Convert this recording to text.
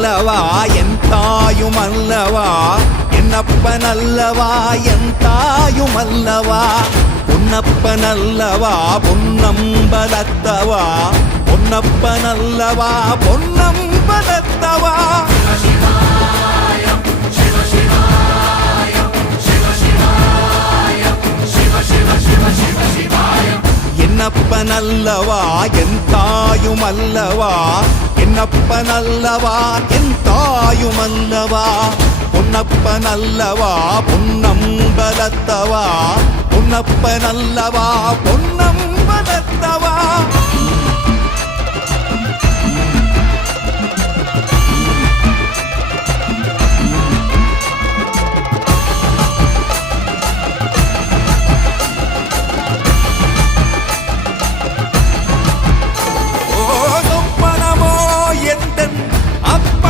அல்லவா என் தாயும் அல்லவா என்னப்பன் அல்லவா என் தாயும் அல்லவா பொன்னப்பன் அல்லவா பொன்னம்பலத்தவா பொன்னப்பன் அல்லவா பொன்னம்பலத்தவா என்னப்பன் அல்லவா என் தாயும் அல்லவா என்னப்பன் அல்லவா என் தாயும் அல்லவா பொன்னப்பன் அல்லவா பொன்னம்பலத்தவா பொன்னப்பன் அல்லவா பொன்னம்பலத்தவா